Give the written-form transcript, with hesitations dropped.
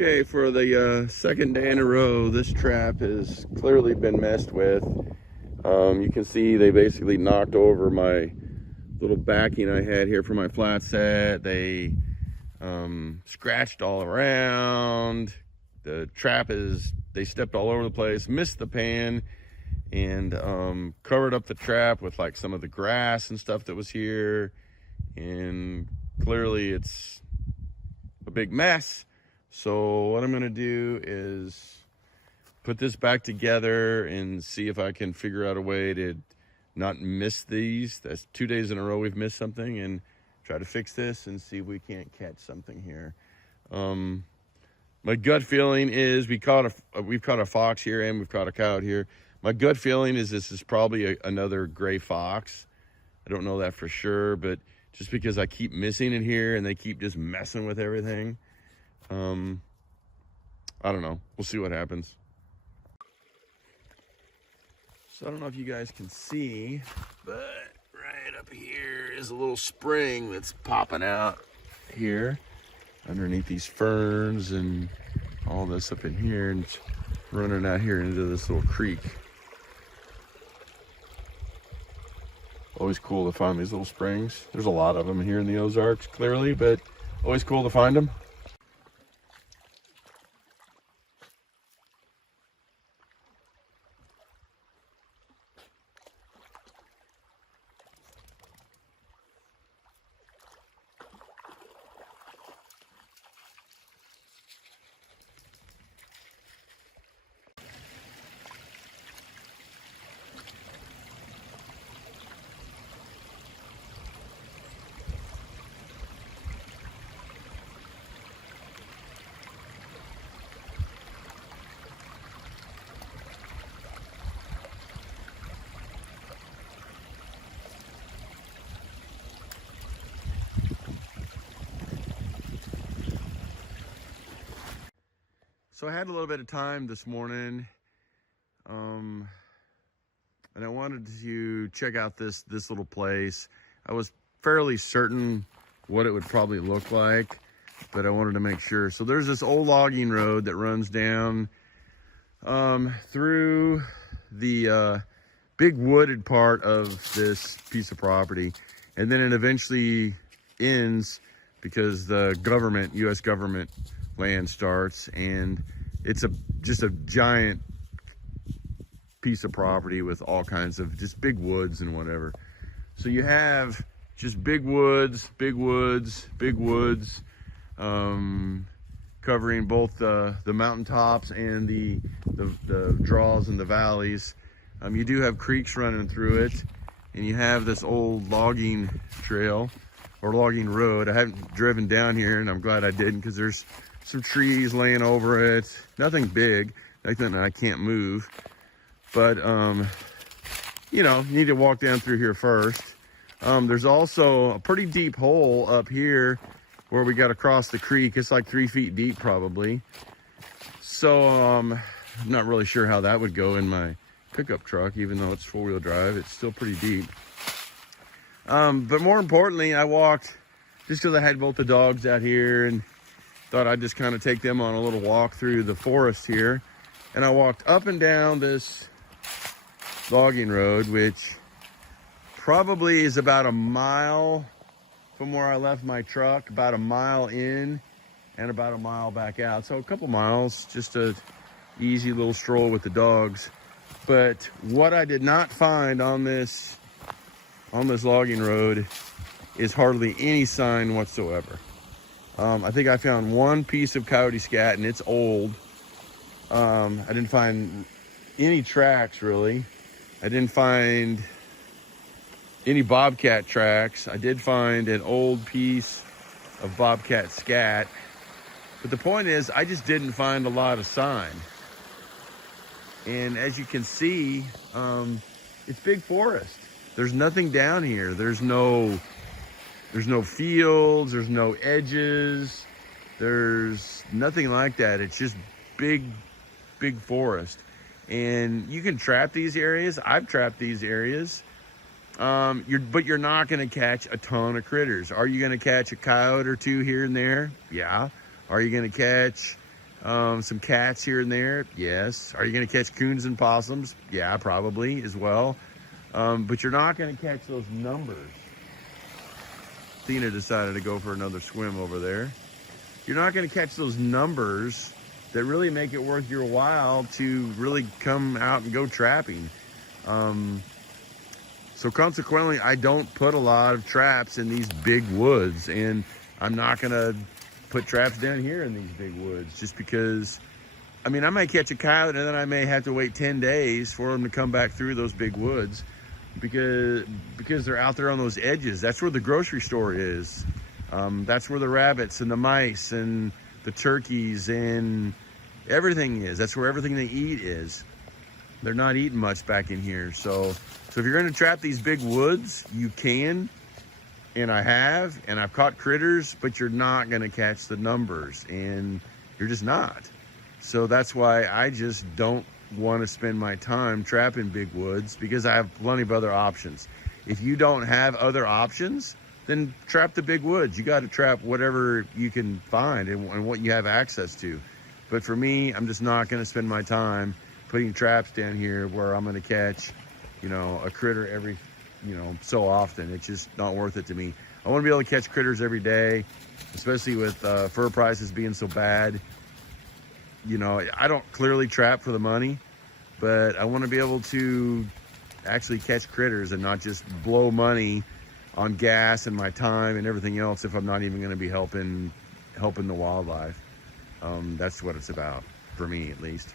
Okay, for the second day in a row, this trap has clearly been messed with. You can see they basically knocked over my little backing I had here for my flat set. They scratched all around. The trap they stepped all over the place, missed the pan, and covered up the trap with like some of the grass and stuff that was here. And clearly it's a big mess. So what I'm gonna do is put this back together and see if I can figure out a way to not miss these. That's 2 days in a row we've missed something, and try to fix this and see if we can't catch something here. My gut feeling is we've caught a fox here and we've caught a coyote here. My gut feeling is this is probably another gray fox. I don't know that for sure, but just because I keep missing it here and they keep just messing with everything. I don't know. We'll see what happens. So I don't know if you guys can see, but right up here is a little spring that's popping out here underneath these ferns and all this up in here, and it's running out here into this little creek. Always cool to find these little springs. There's a lot of them here in the Ozarks, clearly, but always cool to find them. So I had a little bit of time this morning, and I wanted to check out this little place. I was fairly certain what it would probably look like, but I wanted to make sure. So there's this old logging road that runs down through the big wooded part of this piece of property, and then it eventually ends because the government, U.S. government land starts, and it's just a giant piece of property with all kinds of just big woods and whatever. So you have just big woods, covering both the mountaintops and the draws and the valleys. You do have creeks running through it, and you have this old logging trail or logging road. I haven't driven down here, and I'm glad I didn't, because there's some trees laying over it. Nothing big, nothing I can't move. But, you know, you need to walk down through here first. There's also a pretty deep hole up here where we got to cross the creek. It's like 3 feet deep probably. So, I'm not really sure how that would go in my pickup truck, even though it's 4-wheel drive. It's still pretty deep. But more importantly, I walked, just because I had both the dogs out here, and thought I'd just kind of take them on a little walk through the forest here. And I walked up and down this logging road, which probably is about a mile from where I left my truck, about a mile in and about a mile back out. So a couple miles, just a easy little stroll with the dogs. But what I did not find on this logging road is hardly any sign whatsoever. I think I found one piece of coyote scat, and it's old. I didn't find any tracks, really. I didn't find any bobcat tracks. I did find an old piece of bobcat scat. But the point is, I just didn't find a lot of sign. And as you can see, it's big forest. There's nothing down here. There's no fields, there's no edges, there's nothing like that. It's just big forest. And you can trap these areas. I've trapped these areas. But you're not gonna catch a ton of critters. Are you gonna catch a coyote or two here and there? Yeah. Are you gonna catch Some cats here and there, yes. Are you going to catch coons and possums? Yeah, probably as well. But you're not going to catch those numbers. Athena decided to go for another swim over there. You're not going to catch those numbers that really make it worth your while to really come out and go trapping. So consequently, I don't put a lot of traps in these big woods, and I'm not going to put traps down here in these big woods just because, I mean, I might catch a coyote and then I may have to wait 10 days for them to come back through those big woods because they're out there on those edges. That's where the grocery store is. That's where the rabbits and the mice and the turkeys and everything is. That's where everything they eat is. They're not eating much back in here. So if you're going to trap these big woods, you can. And I have, and I've caught critters, but you're not going to catch the numbers, and you're just not. So that's why I just don't want to spend my time trapping big woods, because I have plenty of other options. If you don't have other options, then trap the big woods. You got to trap whatever you can find and what you have access to. But for me, I'm just not going to spend my time putting traps down here where I'm going to catch, a critter every so often. It's just not worth it to me. I want to be able to catch critters every day, especially with fur prices being so bad. I don't clearly trap for the money, but I want to be able to actually catch critters and not just blow money on gas and my time and everything else if I'm not even going to be helping the wildlife. That's what it's about, for me at least.